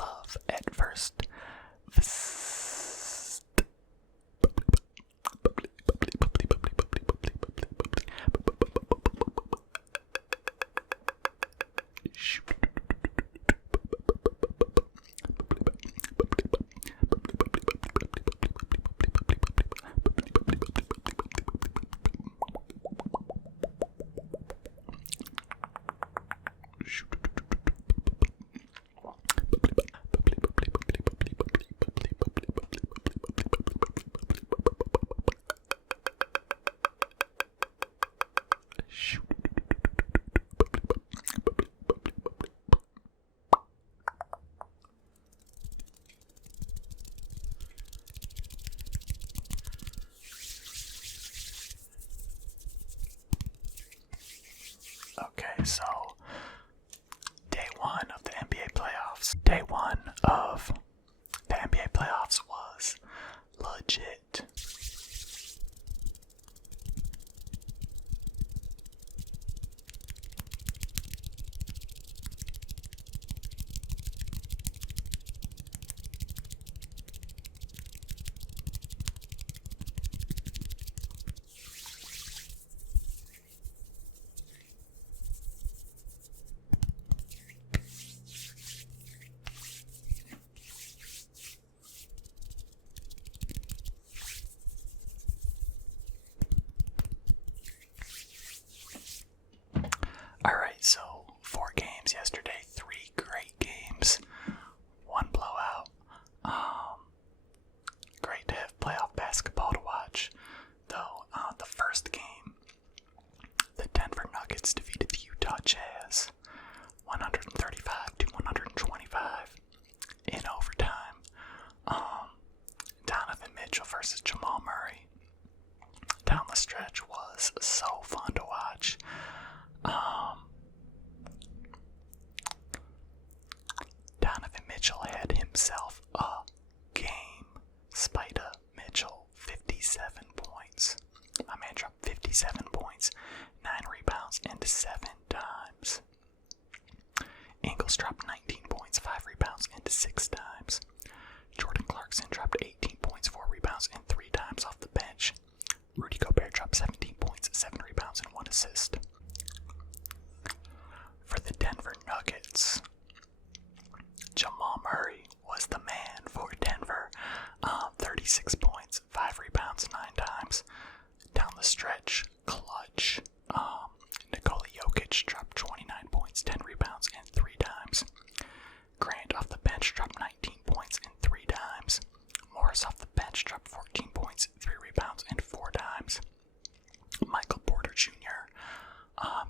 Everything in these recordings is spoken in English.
love at first. Okay, so day one of the NBA playoffs. Day one of the NBA playoffs was legit. Alright, so 4 games yesterday, 3 great games, 1 blowout. Great to have playoff basketball to watch. Though, the first game, the Denver Nuggets defeated the Utah Jazz 135-125 in overtime. Donovan Mitchell versus Jamal Murray down the stretch was so fun to watch. Donovan Mitchell had himself a game. Spider Mitchell, 57 points. My man dropped 57 points, 9 rebounds, and 7 dimes. Ingles dropped 19 points, 5 rebounds, and 6 dimes. Jordan Clarkson dropped 18 points, 4 rebounds, and 3 dimes off the bench. Rudy Gobert dropped 17 points, 7 rebounds, and 1 assist. For the Denver Nuggets, Jamal Murray was the man for Denver. 36 points, 5 rebounds, 9 dimes. Down the stretch, clutch. Nikola Jokic dropped 29 points, 10 rebounds, and 3 dimes. Grant off the bench dropped 19 points and 3 dimes. Morris off the bench dropped 14 points, 3 rebounds, and 4 dimes. Michael Porter Jr.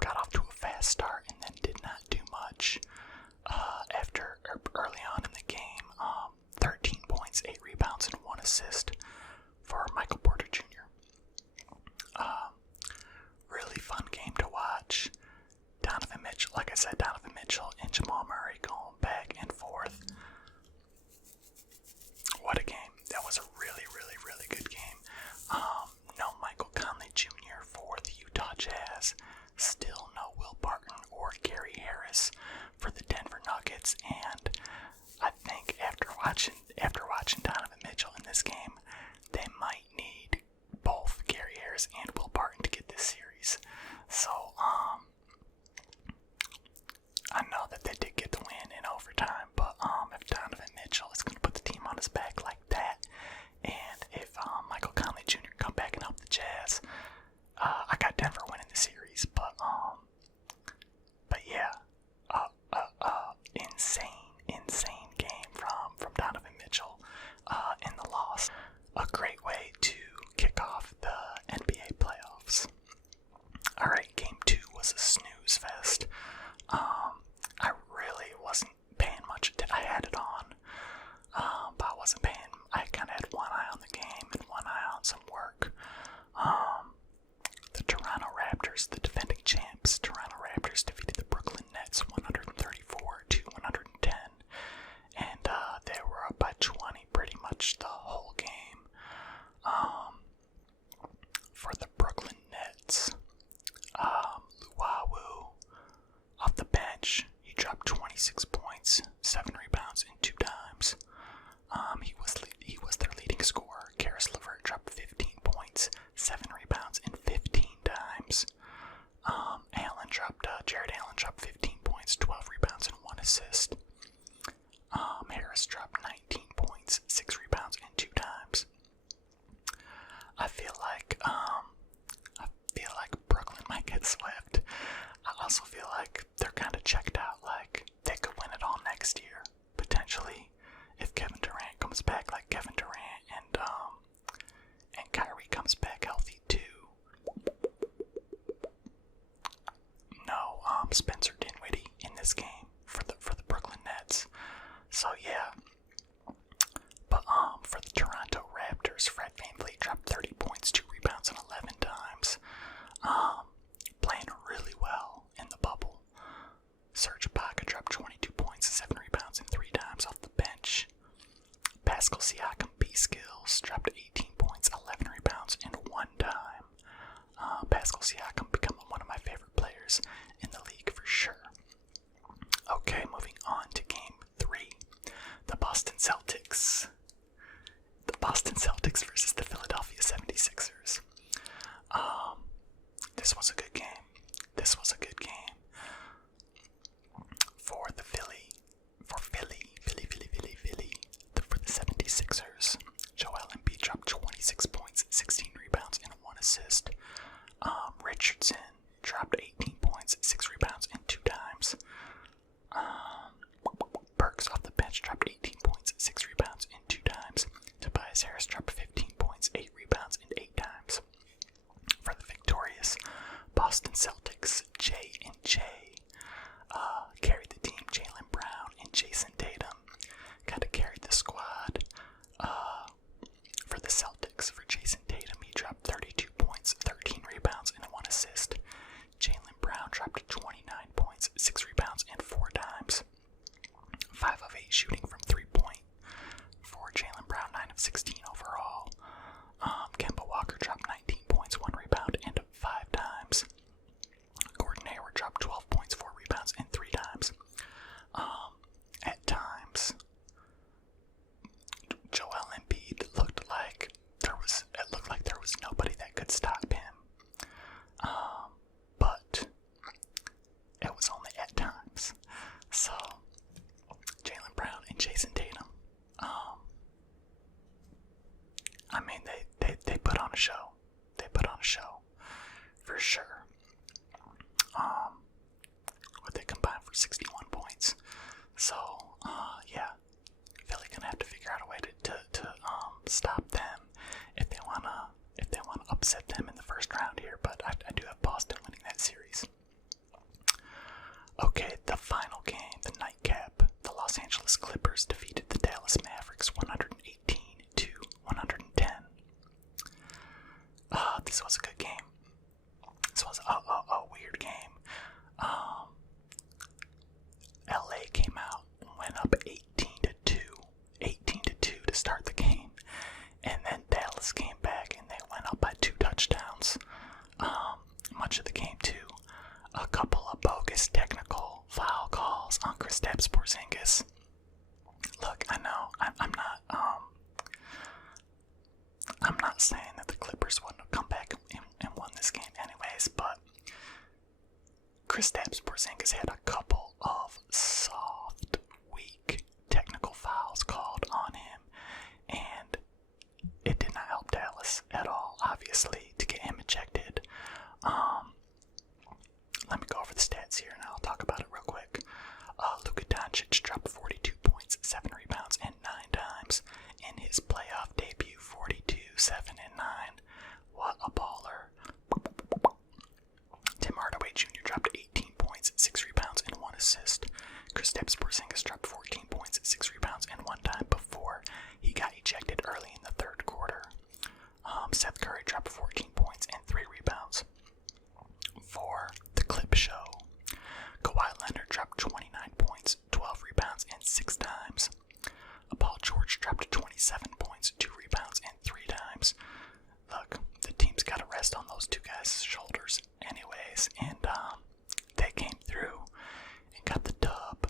Got off to a fast start and then did not do much. After early on in the game, 13 points, 8 rebounds, and 1 assist. Spencer Dinwiddie in this game for the Brooklyn Nets. So yeah. But for the Toronto Raptors, Fred VanVleet dropped 30 points, 2 rebounds, and 11 times. Playing really well in the bubble. Serge Ibaka dropped 22 points, 7 rebounds, and 3 times off the bench. Pascal Siakam B-Skills dropped 18 points, 11 rebounds, and 1 time. Pascal Siakam becoming one of my favorite players in the league for sure. Okay, moving on to game 3. The Boston Celtics. The Boston Celtics versus the Philadelphia 76ers. This was a good game. For the for the 76ers. Joel Embiid dropped 26 points, 16 rebounds, and 1 assist. Richardson dropped 18 points, 6 rebounds, and 2 times. Burks off the bench dropped 18 points, 6 rebounds, and 2 times. Tobias Harris dropped 15 points, 8 rebounds, and 8 times. For the victorious Boston Celtics, J and J carried the team. Jaylen Brown and Jason Tatum kind of carried the squad. For the Celtics, for Jason Tatum, he dropped 32 points, 13 rebounds, and 1 assist. Jaylen Brown dropped 29 points, 6 rebounds, and 4 times. 5 of 8 shooting from 3-point. For Jaylen Brown, 9 of 16 overall. Kemba Walker dropped 19 points, 1 rebound, and 5 times. Gordon Hayward dropped 12 points, 4 rebounds, and 3 times. At times, Joel Embiid looked like there was nobody that could stop him. But it was only at times. So Jaylen Brown and Jason Tatum, I mean, they put on a show. They put on a show for sure. What they combined for 61 points. So yeah, Philly gonna have to figure out a way to stop them if they wanna upset them in the first round here. But I do have Boston winning that series. Okay, the final game, the nightcap. The Los Angeles Clippers defeated the Dallas Mavericks 118-110. This was a good game. This was a weird game. LA came out and went up 18-2 to start the game. And then Dallas came back and they went up by 2 touchdowns. Much of the game too. A couple of bogus technical foul calls on Kristaps Porzingis. Look, I know I'm not saying that the Clippers wouldn't have come back and won this game anyways, but Kristaps Porzingis had a couple of soft, weak technical fouls called on him, and it did not help Dallas at all, obviously, to get him ejected. Let me go over the stats here and I'll talk about it real quick. Luka Doncic dropped 42 points, 7 rebounds, and 9 times in his playoff debut. 42, 7, and 9. What a baller. Tim Hardaway Jr. dropped 18 points, 6 rebounds, and 1 assist. Kristaps Porzingis dropped 14 points, 6 rebounds, and 1 time before he got ejected early in the third quarter. Seth Curry dropped 14 points and 3 rebounds. For the clip show, Kawhi Leonard dropped 29 points, 12 rebounds, and 6 times. Paul George dropped 27 points, 2 rebounds, and 3 times. Look, the team's got to rest on those 2 guys' shoulders anyways, and they came through and got the dub.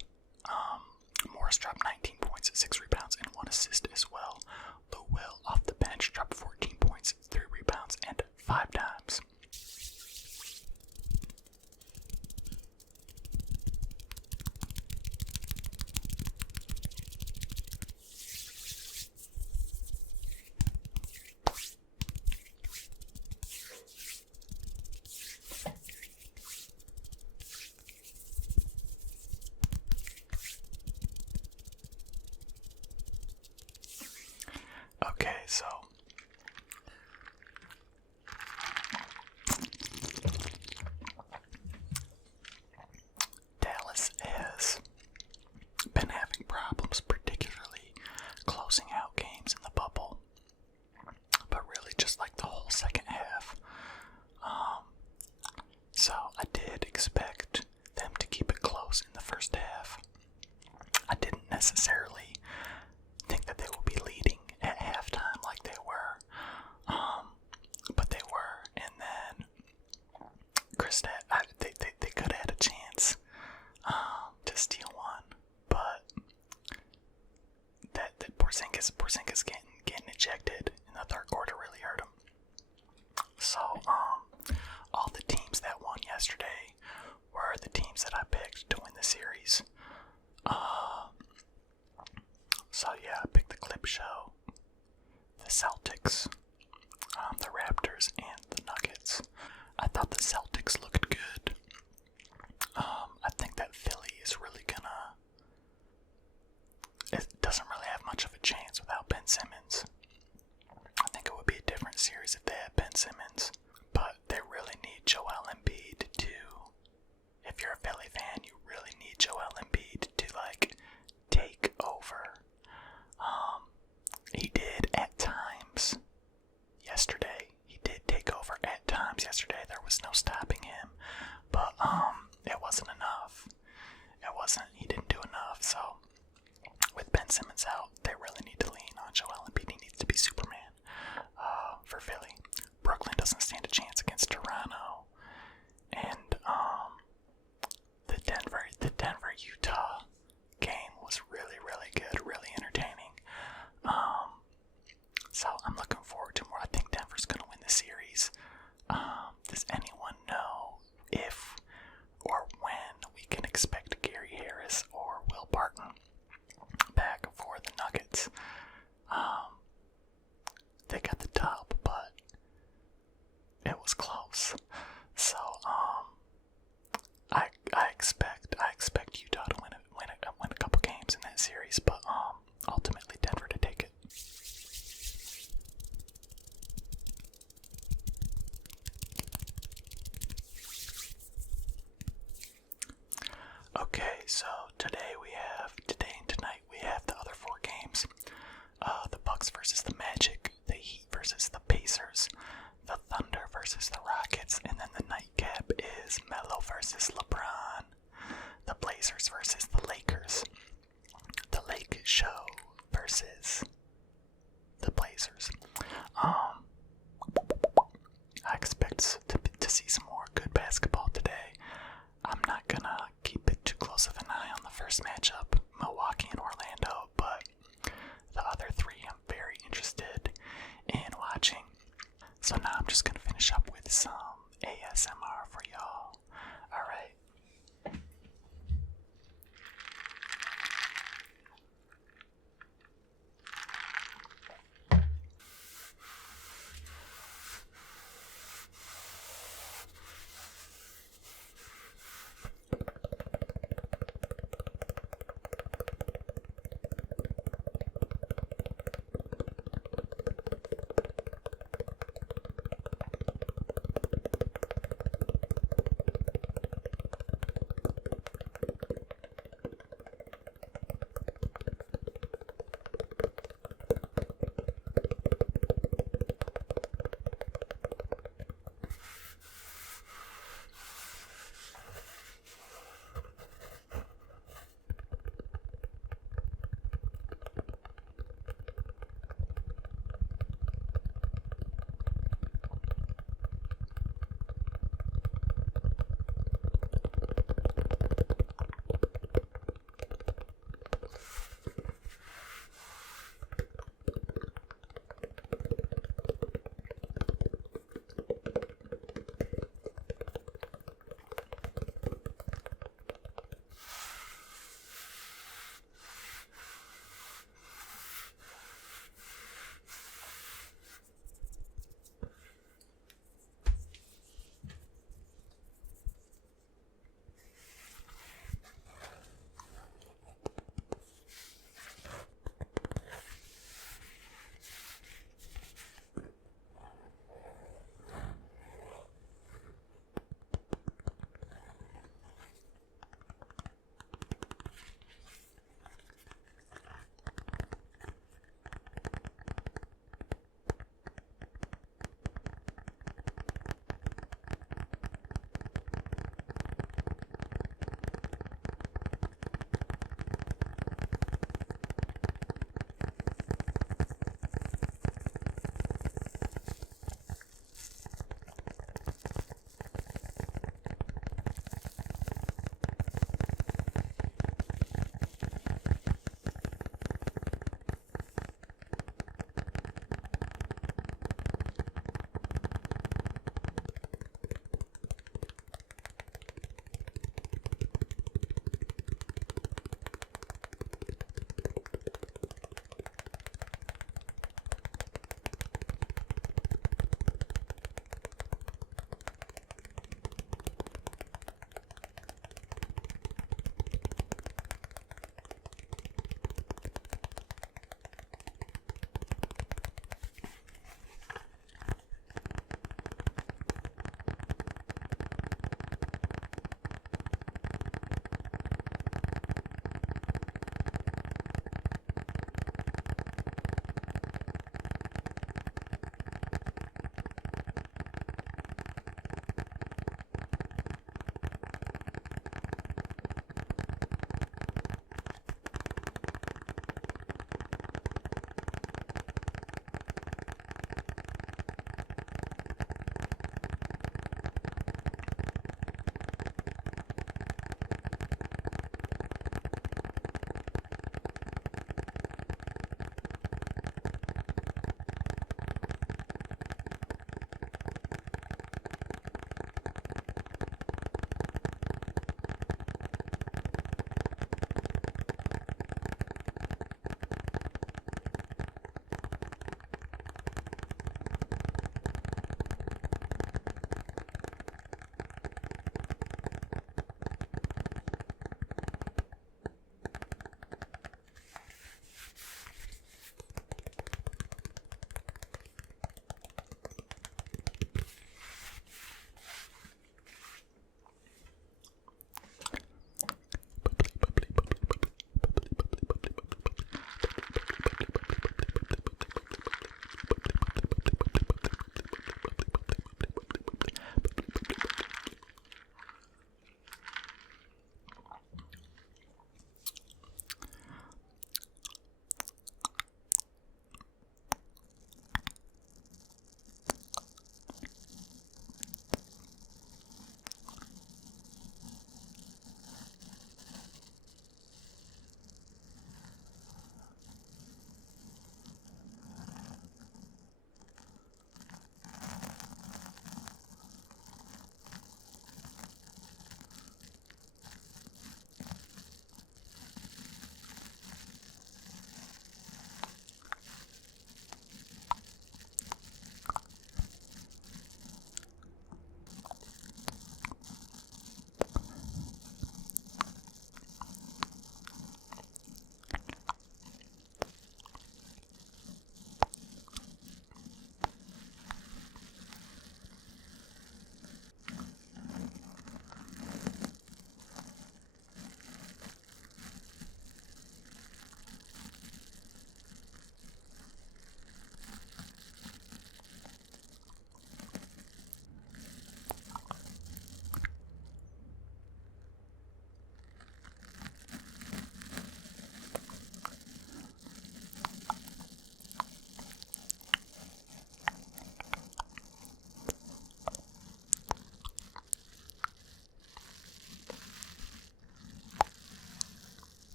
Porzingis getting ejected in the third quarter really hurt him. So, all the teams that won yesterday were the teams that I picked to win the series. So yeah, I picked the Clip Show, the Celtics, the Raptors, and the Nuggets. I thought the Celtics looked good. I think that Philly is really gonna... It doesn't really have much of a chance without Ben Simmons. I think it would be a different series if they had Ben Simmons. But they really need Joel Embiid to... If you're a Philly fan, you really need Joel Embiid to, like, take over. He did at times yesterday. He did take over at times yesterday. There was no stopping him. But, it wasn't enough. He didn't do enough. So, with Ben Simmons out, they really need to lean on Joel Embiid. He needs to be Superman, for Philly. Brooklyn doesn't stand a chance against Toronto. And, the Denver-Utah game was really, really good, really entertaining. So I'm looking forward to more. I think Denver's going to win the series. Does anyone know if or when we can expect Gary Harris or Will Barton back for the Nuggets? They got the dub, but it was close. So I expect Utah to win a couple games in that series, but ultimately Denver to take it. Okay, so today and tonight we have the other four games. The Bucks versus the Magic, the Heat versus the Pacers, the Thunder versus the Rockets, and then the nightcap is Melo versus LeBron, the Blazers versus the Lakers, the Lake Show versus